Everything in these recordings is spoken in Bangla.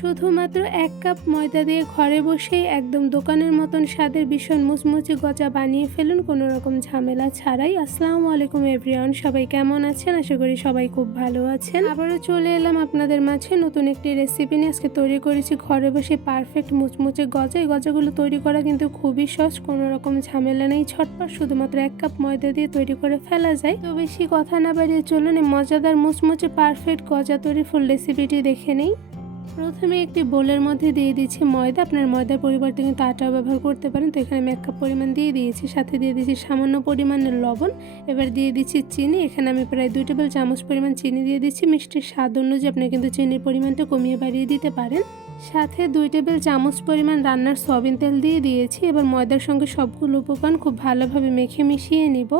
শুধুমাত্র 1 কাপ ময়দা দিয়ে ঘরে বসেই একদম দোকানের মতন স্বাদের ভীষণ মুচমুচে গজা বানিয়ে ফেলুন কোনো রকম ঝামেলা ছাড়াই। আসসালামু আলাইকুম এভরিওয়ান, সবাই কেমন আছেন? আশা করি সবাই খুব ভালো আছেন। আবারও চলে এলাম আপনাদের মাঝে নতুন একটি রেসিপি নিয়ে। আজকে তৈরি করেছি ঘরে বসে পারফেক্ট মুচমুচে গজা। এই গজাগুলো তৈরি করা কিন্তু খুবই সহজ, কোনো রকম ঝামেলা নেই, ছটপট শুধুমাত্র 1 কাপ ময়দা দিয়ে তৈরি করে ফেলা যায়। তো বেশি কথা না বাড়িয়ে চলুন এই মজাদার মুচমুচে পারফেক্ট গজা তৈরি ফুল রেসিপিটি দেখে নেই। প্রথমে একটি বোলের মধ্যে দিয়ে দিচ্ছি ময়দা। আপনার ময়দার পরিবর্তে কিন্তু আটাও ব্যবহার করতে পারেন। তো এখানে আমি 1 কাপ পরিমাণ দিয়ে দিয়েছি, সাথে দিয়ে দিচ্ছি সামান্য পরিমাণের লবণ। এবার দিয়ে দিচ্ছি চিনি। এখানে আমি প্রায় 2 টেবিল চামচ পরিমাণ চিনি দিয়ে দিচ্ছি। মিষ্টির স্বাদ অনুযায়ী আপনি কিন্তু চিনির পরিমাণটা কমিয়ে বাড়িয়ে দিতে পারেন। সাথে 2 টেবিল চামচ পরিমাণ রান্নার সয়াবিন তেল দিয়ে দিয়েছি। এবার ময়দার সঙ্গে সবগুলো উপকরণ খুব ভালোভাবে মেখে মিশিয়ে নিব।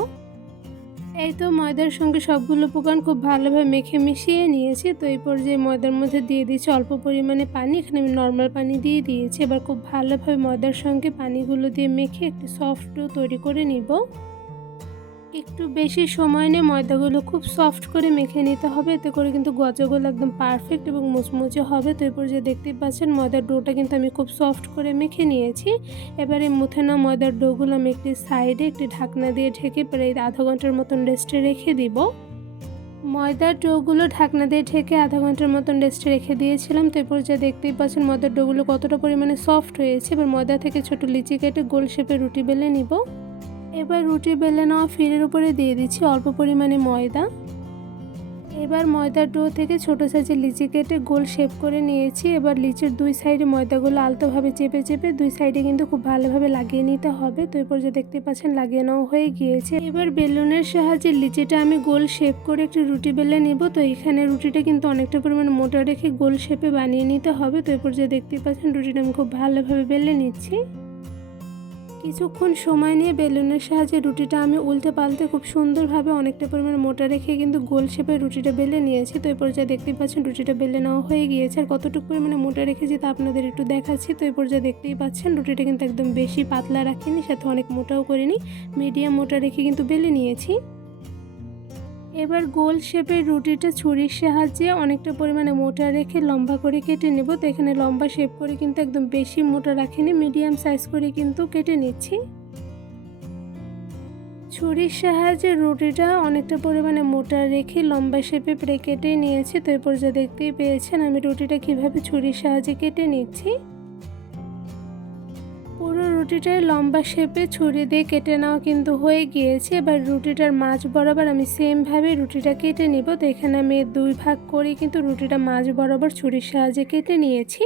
এই তো ময়দার সঙ্গে সবগুলো উপকরণ খুব ভালোভাবে মেখে মিশিয়ে নিয়েছি। তো এই পর্যায়ে ময়দার মধ্যে দিয়ে দিচ্ছি অল্প পরিমাণে পানি। এখানে আমি নর্মাল পানি দিয়ে দিয়েছি। এবার খুব ভালোভাবে ময়দার সঙ্গে পানিগুলো দিয়ে মেখে একটি সফট ডো তৈরি করে নিব। একটু বেশি সময় নিয়ে ময়দাগুলো খুব সফট করে মেখে নিতে হবে, এতে করে কিন্তু গজাগুলো একদম পারফেক্ট এবং মুচমুচে হবে। তো এই পর্যায়ে দেখতেই পাচ্ছেন ময়দার ডোটা কিন্তু আমি খুব সফট করে মেখে নিয়েছি। এবারে মুথে নেওয়া ময়দার ডোগুলো আমি একটি সাইডে একটি ঢাকনা দিয়ে ঢেকে প্রায় আধা ঘন্টার মতন রেস্টে রেখে দিব। ময়দার ডোগুলো ঢাকনা দিয়ে ঢেকে আধা ঘন্টার মতন রেস্টে রেখে দিয়েছিলাম। তো এই পর্যায়ে দেখতেই পাচ্ছেন ময়দার ডোগুলো কতটা পরিমাণে সফট হয়েছে। এবার ময়দা থেকে ছোট লিচি কেটে গোল শেপে রুটি বেলে নিব। এবার রুটি বেলে নেওয়া ফিরের উপরে দিয়ে দিচ্ছি অল্প পরিমাণে ময়দা। এবার ময়দার ডো থেকে ছোট সাইজের লিচি কেটে গোল শেপ করে নিয়েছি। এবার লিচির 2 সাইডে ময়দাগুলো আলতোভাবে চেপে চেপে 2 সাইডে কিন্তু খুব ভালোভাবে লাগিয়ে নিতে হবে। তো এরপর যে দেখতে পাচ্ছেন লাগিয়ে নেওয়া হয়ে গিয়েছে। এবার বেলুনের সাহায্যে লিচিটা আমি গোল শেপ করে একটি রুটি বেলে নিব। তো এখানে রুটিটা কিন্তু অনেকটা পরিমাণ মোটা রেখে গোল শেপে বানিয়ে নিতে হবে। তো এরপর যে দেখতে পাচ্ছেন রুটিটা আমি খুব ভালোভাবে বেলে নিচ্ছি। কিছুক্ষণ সময় নিয়ে বেলুনের সাহায্যে রুটিটা আমি উল্টে পাল্টে খুব সুন্দরভাবে অনেকটা পরিমাণ মোটা রেখে কিন্তু গোল শেপে রুটিটা বেলে নিয়েছি। তো এই পর্যায়ে দেখতেই পাচ্ছেন রুটিটা বেলে নেওয়া হয়ে গিয়েছে। আর কতটুকু পরিমাণে মোটা রেখেছি তা আপনাদের একটু দেখাচ্ছি। তো এই পর্যায়ে দেখতেই পাচ্ছেন রুটিটা কিন্তু একদম বেশি পাতলা রাখিনি, সাথে অনেক মোটাও করিনি, মিডিয়াম মোটা রেখে কিন্তু বেলে নিয়েছি। এবার গোল শেপের রুটিটা ছুরির সাহায্যে অনেকটা পরিমাণে মোটা রেখে লম্বা করে কেটে নেব। তো এখানে লম্বা শেপ করে কিন্তু একদম বেশি মোটা রাখিনি, মিডিয়াম সাইজ করে কিন্তু কেটে নিচ্ছি। ছুরির সাহায্যে রুটিটা অনেকটা পরিমাণে মোটা রেখে লম্বা শেপে কেটে নিয়েছি। তো এই পর্যায়ে দেখতেই পেয়েছেন আমি রুটিটা কিভাবে ছুরির সাহায্যে কেটে নিচ্ছি। পুরো রুটিটার লম্বা শেপে ছুরি দিয়ে কেটে নেওয়া কিন্তু হয়ে গিয়েছে। এবার রুটিটার মাঝ বরাবর আমি সেমভাবে রুটিটা কেটে নিব। তো এখানে আমি 2 ভাগ করে কিন্তু রুটিটা মাঝ বরাবর ছুরির সাহায্যে কেটে নিয়েছি।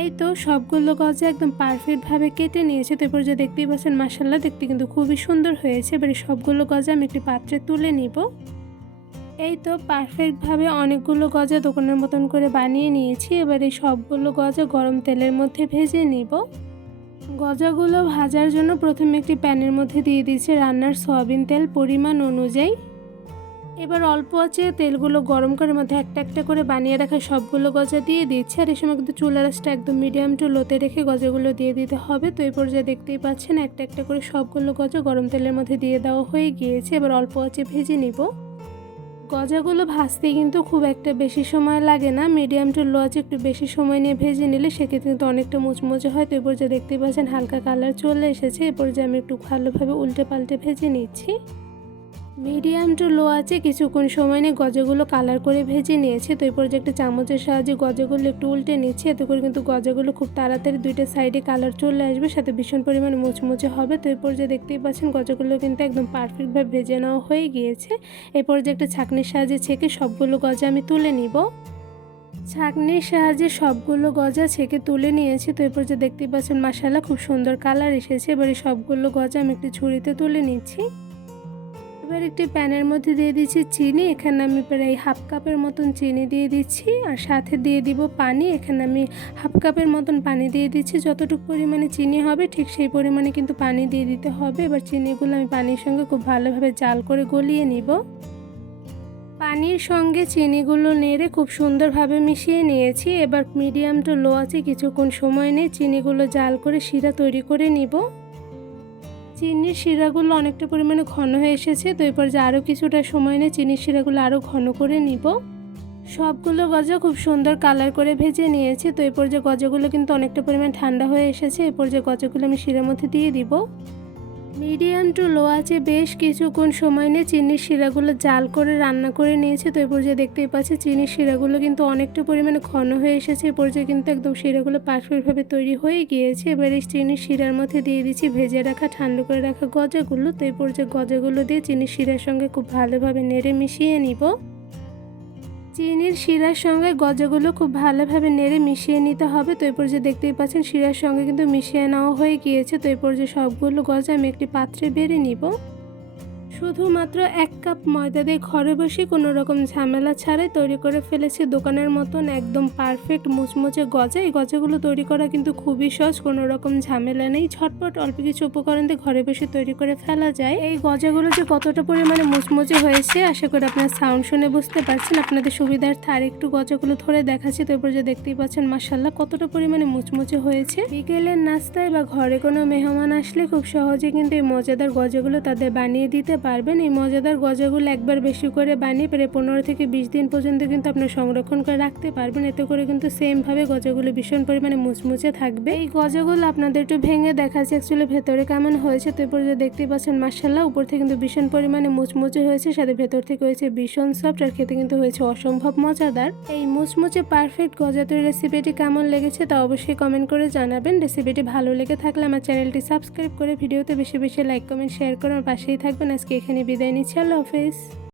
এই তো সবগুলো গজা একদম পারফেক্টভাবে কেটে নিয়েছি। তো এরপর যে দেখতেই পাচ্ছেন মাশাআল্লাহ দেখতে কিন্তু খুবই সুন্দর হয়েছে। এবার সবগুলো গজা আমি একটি পাত্রে তুলে নিব। এই তো পারফেক্টভাবে অনেকগুলো গজা দোকানের মতন করে বানিয়ে নিয়েছি। এবার এই সবগুলো গজা গরম তেলের মধ্যে ভেজে নিব। গজাগুলো ভাজার জন্য প্রথমে একটি প্যানের মধ্যে দিয়ে দিচ্ছি রান্নার সয়াবিন তেল পরিমাণ অনুযায়ী। এবার অল্প আঁচে তেলগুলো গরম করে মধ্যে একটা একটা করে বানিয়ে রাখা সবগুলো গজা দিয়ে দিচ্ছি। আর এই সময় কিন্তু চুলার আঁচটা একদম মিডিয়াম টু লোতে রেখে গজাগুলো দিয়ে দিতে হবে। তো এই পর্যায়ে দেখতেই পাচ্ছেন একটা একটা করে সবগুলো গজা গরম তেলের মধ্যে দিয়ে দেওয়া হয়ে গিয়েছে। এবার অল্প আঁচে ভেজে নিব। গজাগুলো ভাজতে কিন্তু খুব একটা বেশি সময় লাগে না, মিডিয়াম টু লো আঁচে একটু বেশি সময় নিয়ে ভেজে নিলে সেক্ষেত্রে কিন্তু অনেকটা মুচমুচে হয়। তো এরপর যে দেখতে পাচ্ছেন হালকা কালার চলে এসেছে। এরপর যে আমি একটু ভালোভাবে উল্টে পাল্টে ভেজে নিচ্ছি। মিডিয়াম টু লো আঁচে কিছুক্ষণ সময় নিয়ে গজাগুলো কালার করে ভেজে নিয়েছি। তো এরপর যে একটা চামচের সাহায্যে গজাগুলো একটু উল্টে নিচ্ছি, এতে করে কিন্তু গজাগুলো খুব তাড়াতাড়ি 2টা সাইডে কালার চলে আসবে, সাথে ভীষণ পরিমাণে মুচমুচে হবে। তো এরপর যে দেখতেই পাচ্ছেন গজাগুলো কিন্তু একদম পারফেক্টভাবে ভেজে নেওয়া হয়ে গিয়েছে। এরপর যে একটা ছাঁকনির সাহায্যে ছেঁকে সবগুলো গজা আমি তুলে নিব। ছাঁকনির সাহায্যে সবগুলো গজা ছেঁকে তুলে নিয়েছি। তো এরপর যে দেখতেই পাচ্ছেন মাশাআল্লাহ খুব সুন্দর কালার এসেছে। এবারে সবগুলো গজা আমি একটি ছুরিতে তুলে নিচ্ছি। এবার একটি প্যানের মধ্যে দিয়ে দিচ্ছি চিনি। এখানে আমি প্রায় হাফ কাপের মতন চিনি দিয়ে দিচ্ছি, আর সাথে দিয়ে দিব পানি। এখানে আমি হাফ কাপের মতন পানি দিয়ে দিচ্ছি। যতটুকু পরিমাণে চিনি হবে ঠিক সেই পরিমাণে কিন্তু পানি দিয়ে দিতে হবে। এবার চিনিগুলো আমি পানির সঙ্গে খুব ভালোভাবে জাল করে গলিয়ে নিব। পানির সঙ্গে চিনিগুলো নেড়ে খুব সুন্দরভাবে মিশিয়ে নিয়েছি। এবার মিডিয়াম টু লো আঁচে কিছুক্ষণ সময় নিয়ে চিনিগুলো জাল করে শিরা তৈরি করে নিব। চিনির শিরাগুলো অনেকটা পরিমাণে ঘন হয়ে এসেছে। তো এরপর যে আরও কিছুটা সময় নিয়ে চিনির শিরাগুলো আরও ঘন করে নিব। সবগুলো গজা খুব সুন্দর কালার করে ভেজে নিয়েছি। তো এরপর যে গজাগুলো কিন্তু অনেকটা পরিমাণ ঠান্ডা হয়ে এসেছে। এরপর যে গজাগুলো আমি শিরার মধ্যে দিয়ে দিব। মিডিয়াম টু লো আছে বেশ কিছুক্ষণ সময় নিয়ে চিনির শিরাগুলো জাল করে রান্না করে নিয়েছি। তো এই পর্যায়ে দেখতেই পাচ্ছি চিনির শিরাগুলো কিন্তু অনেকটা পরিমাণে ঘন হয়ে এসেছে। এই পর্যায়ে কিন্তু একদম শিরাগুলো পারফেক্টভাবে তৈরি হয়ে গিয়েছে। এবার এই চিনির শিরার মধ্যে দিয়ে দিচ্ছি ভেজে রাখা ঠান্ডা করে রাখা গজাগুলো। তো এই পর্যায়ে গজাগুলো দিয়ে চিনির শিরার সঙ্গে খুব ভালোভাবে নেড়ে মিশিয়ে নিব। চিনির শিরার সঙ্গে গজাগুলো খুব ভালোভাবে নেড়ে মিশিয়ে নিতে হবে। তো এরপর যে দেখতেই পাচ্ছেন শিরার সঙ্গে কিন্তু মিশিয়ে নেওয়া হয়ে গিয়েছে। তো এরপর যে সবগুলো গজা আমি একটি পাত্রে বেড়ে নিব। শুধুমাত্র 1 কাপ ময়দা দিয়ে ঘরে বসে কোনো রকম ঝামেলা ছাড়াই তৈরি করে ফেলেছি দোকানের মতন একদম পারফেক্ট মুচমুচে গজা। এই গজাগুলো তৈরি করা কিন্তু খুবই সহজ, কোনো রকম ঝামেলা নেই, ঝটপট অল্প কিছু উপকরণ দিয়ে ঘরে বসে তৈরি করে ফেলা যায়। এই গজাগুলো যে কতটা পরিমাণে মুচমুচে হয়েছে আশা করি আপনার সাউন্ড শুনে বুঝতে পারছেন। আপনাদের সুবিধার্থে আরেকটু গজাগুলো ধরে দেখাচ্ছি। তো এরপর যে দেখতেই পাচ্ছেন মাশাআল্লাহ কতটা পরিমাণে মুচমুচে হয়েছে। বিকেলের নাস্তায় বা ঘরে কোনো মেহমান আসলে খুব সহজে কিন্তু এই মজাদার গজাগুলো তাদের বানিয়ে দিতে পারবেন। এই মজাদার গজাগুলো একবার বেশি করে বানিয়ে প্রায় 15 থেকে 20 দিন পর্যন্ত কিন্তু আপনার সংরক্ষণ করে রাখতে পারবেন। এতে করে কিন্তু সেমভাবে গজাগুলো ভীষণ পরিমাণে মুচমুচে থাকবে। এই গজাগুলো আপনাদের একটু ভেঙে দেখাচ্ছে অ্যাকচুয়ালি ভেতরে কেমন হয়েছে। তো এরপর যে দেখতেই পাচ্ছেন মাশাআল্লাহ উপর থেকে কিন্তু ভীষণ পরিমাণে মুচমুচে হয়েছে, সাথে ভেতর থেকে হয়েছে ভীষণ সফট, আর খেতে কিন্তু হয়েছে অসম্ভব মজাদার। এই মুচমুচে পারফেক্ট গজা তৈরির রেসিপিটি কেমন লেগেছে তা অবশ্যই কমেন্ট করে জানাবেন। রেসিপিটি ভালো লেগে থাকলে আমার চ্যানেলটি সাবস্ক্রাইব করে ভিডিওতে বেশি বেশি লাইক কমেন্ট শেয়ার করে আমার পাশেই থাকবেন। আজকে এখানে বিদায় নিচ্ছি, আল্লাহ হাফেজ।